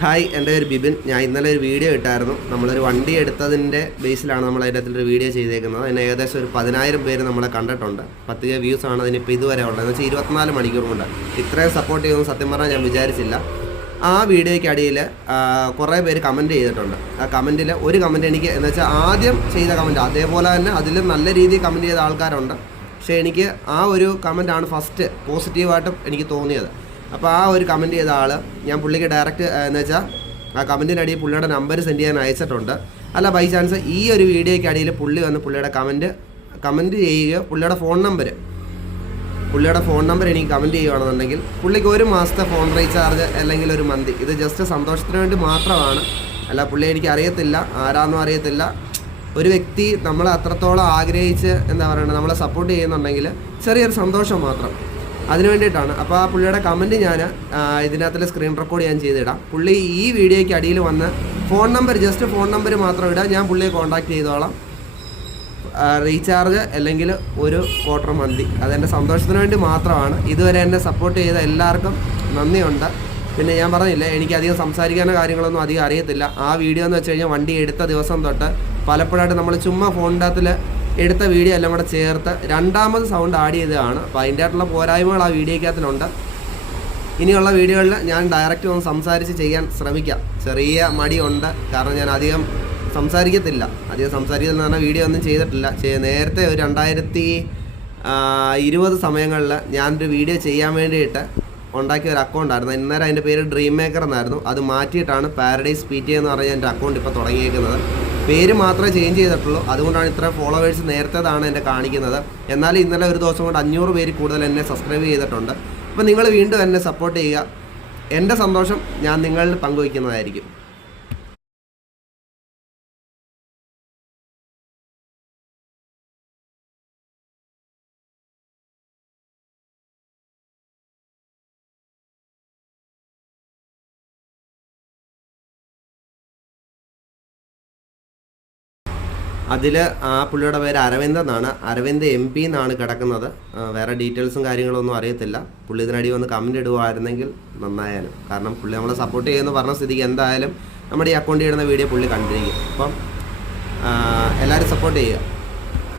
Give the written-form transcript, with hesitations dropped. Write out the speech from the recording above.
Hi, എൻ്റെ പേര് ബിബിൻ. ഞാൻ ഇന്നലെ ഒരു വീഡിയോ ഇട്ടായിരുന്നു. നമ്മളൊരു വണ്ടി എടുത്തതിൻ്റെ ബേസിലാണ് നമ്മൾ അതിനകത്തൊരു വീഡിയോ ചെയ്തേക്കുന്നത്. അതിന് ഏകദേശം ഒരു 10,000 പേര് നമ്മളെ കണ്ടിട്ടുണ്ട്. 10K വ്യൂസാണ് അതിനിപ്പോൾ ഇതുവരെ ഉള്ളത്. എന്ന് വെച്ചാൽ 24 മണിക്കൂർ കൊണ്ട് ഇത്രയും സപ്പോർട്ട് ചെയ്യുമെന്ന് സത്യം പറഞ്ഞാൽ ഞാൻ വിചാരിച്ചില്ല. ആ വീഡിയോയ്ക്ക് അടിയിൽ കുറേ പേര് കമൻറ്റ് ചെയ്തിട്ടുണ്ട്. ആ കമൻറ്റിൽ ഒരു കമൻറ്റ് എനിക്ക് എന്ന് വെച്ചാൽ ആദ്യം ചെയ്ത കമൻറ്റ് അതേപോലെ തന്നെ അതിൽ നല്ല രീതിയിൽ കമൻറ്റ് ചെയ്ത ആൾക്കാരുണ്ട്. പക്ഷേ എനിക്ക് ആ ഒരു കമൻറ്റാണ് ഫസ്റ്റ് പോസിറ്റീവായിട്ടും എനിക്ക് തോന്നിയത്. അപ്പോൾ ആ ഒരു കമൻറ്റ് ചെയ്ത ആൾ ഞാൻ പുള്ളിക്ക് ഡയറക്റ്റ് എന്ന് വെച്ചാൽ ആ കമൻറ്റിനടിയിൽ പുള്ളിയുടെ നമ്പർ സെൻഡ് ചെയ്യാൻ അയച്ചിട്ടുണ്ട്. അല്ല ബൈ ചാൻസ് ഈ ഒരു വീഡിയോയ്ക്ക് അടിയിൽ പുള്ളി വന്ന് പുള്ളിയുടെ കമൻറ്റ് ചെയ്യുകയോ പുള്ളിയുടെ ഫോൺ നമ്പർ എനിക്ക് കമൻറ്റ് ചെയ്യുകയാണെന്നുണ്ടെങ്കിൽ പുള്ളിക്ക് 1 മാസത്തെ ഫോൺ റീചാർജ് അല്ലെങ്കിൽ ഒരു മന്തി, ഇത് ജസ്റ്റ് സന്തോഷത്തിന് വേണ്ടി മാത്രമാണ്. അല്ല പുള്ളി എനിക്ക് അറിയത്തില്ല, ആരാന്നും അറിയത്തില്ല. ഒരു വ്യക്തി നമ്മളെ അത്രത്തോളം ആഗ്രഹിച്ച് എന്താ പറയുക നമ്മളെ സപ്പോർട്ട് ചെയ്യുന്നുണ്ടെങ്കിൽ ചെറിയൊരു സന്തോഷം മാത്രം, അതിന് വേണ്ടിയിട്ടാണ്. അപ്പോൾ ആ പുള്ളിയുടെ കമൻറ്റ് ഞാൻ ഇതിനകത്തുള്ള സ്ക്രീൻ റെക്കോർഡ് ഞാൻ ചെയ്തിടാം. പുള്ളി ഈ വീഡിയോയ്ക്ക് അടിയിൽ വന്ന് ജസ്റ്റ് ഫോൺ നമ്പർ മാത്രം ഇടാം. ഞാൻ പുള്ളിയെ കോൺടാക്ട് ചെയ്തോളാം. റീചാർജ് അല്ലെങ്കിൽ ഒരു ക്വാർട്ടർ മന്തി, അതെൻ്റെ സന്തോഷത്തിന് വേണ്ടി മാത്രമാണ്. ഇതുവരെ എന്നെ സപ്പോർട്ട് ചെയ്ത എല്ലാവർക്കും നന്ദിയുണ്ട്. പിന്നെ ഞാൻ പറഞ്ഞില്ലേ, എനിക്കധികം സംസാരിക്കാനോ കാര്യങ്ങളൊന്നും അധികം അറിയത്തില്ല. ആ വീഡിയോ എന്ന് വെച്ച് കഴിഞ്ഞാൽ വണ്ടി എടുത്ത ദിവസം തൊട്ട് പലപ്പോഴായിട്ട് നമ്മൾ ചുമ്മാ ഫോണിൻ്റെ അകത്തിൽ എടുത്ത വീഡിയോ എല്ലാം കൂടെ ചേർത്ത് രണ്ടാമത് സൗണ്ട് ആഡ് ചെയ്തതാണ്. അപ്പോൾ അതിൻ്റെ ആയിട്ടുള്ള പോരായ്മകൾ ആ വീഡിയോക്കകത്തിലുണ്ട്. ഇനിയുള്ള വീഡിയോകളിൽ ഞാൻ ഡയറക്റ്റ് ഒന്ന് സംസാരിച്ച് ചെയ്യാൻ ശ്രമിക്കാം. ചെറിയ മടിയുണ്ട്, കാരണം ഞാൻ അധികം സംസാരിക്കത്തില്ല പറഞ്ഞാൽ വീഡിയോ ഒന്നും ചെയ്തിട്ടില്ല. നേരത്തെ ഒരു 2020 സമയങ്ങളിൽ ഞാനൊരു വീഡിയോ ചെയ്യാൻ വേണ്ടിയിട്ട് ഉണ്ടാക്കിയ ഒരു അക്കൗണ്ടായിരുന്നു. ഇന്നേരം അതിൻ്റെ പേര് ഡ്രീം മേക്കർ എന്നായിരുന്നു. അത് മാറ്റിയിട്ടാണ് പാരഡൈസ് PT എന്ന് പറഞ്ഞ എൻ്റെ അക്കൗണ്ട് ഇപ്പോൾ തുടങ്ങിയേക്കുന്നത്. പേര് മാത്രമേ ചേഞ്ച് ചെയ്തിട്ടുള്ളൂ. അതുകൊണ്ടാണ് ഇത്ര ഫോളോവേഴ്സ് നേരത്തേതാണ് എന്നെ കാണിക്കുന്നത്. എന്നാലും ഇന്നലെ ഒരു ദിവസം കൊണ്ട് 500 പേര് കൂടുതൽ എന്നെ സബ്സ്ക്രൈബ് ചെയ്തിട്ടുണ്ട്. അപ്പോൾ നിങ്ങൾ വീണ്ടും എന്നെ സപ്പോർട്ട് ചെയ്യുക. എൻ്റെ സന്തോഷം ഞാൻ നിങ്ങളിൽ പങ്കുവയ്ക്കുന്നതായിരിക്കും. അതിൽ ആ പുള്ളിയുടെ പേര് അരവിന്ദ് എന്നാണ്. അരവിന്ദ് MP എന്നാണ് കിടക്കുന്നത്. വേറെ ഡീറ്റെയിൽസും കാര്യങ്ങളൊന്നും അറിയത്തില്ല. പുള്ളി ഇതിനടി വന്ന് കമൻറ്റ് ഇടുവായിരുന്നെങ്കിൽ നന്നായാലും. കാരണം പുള്ളി നമ്മളെ സപ്പോർട്ട് ചെയ്യുമെന്ന് പറഞ്ഞ സ്ഥിതിക്ക് എന്തായാലും നമ്മുടെ ഈ അക്കൗണ്ടിൽ ഇടുന്ന വീഡിയോ പുള്ളി കണ്ടിരിക്കും. അപ്പം എല്ലാവരും സപ്പോർട്ട് ചെയ്യുക.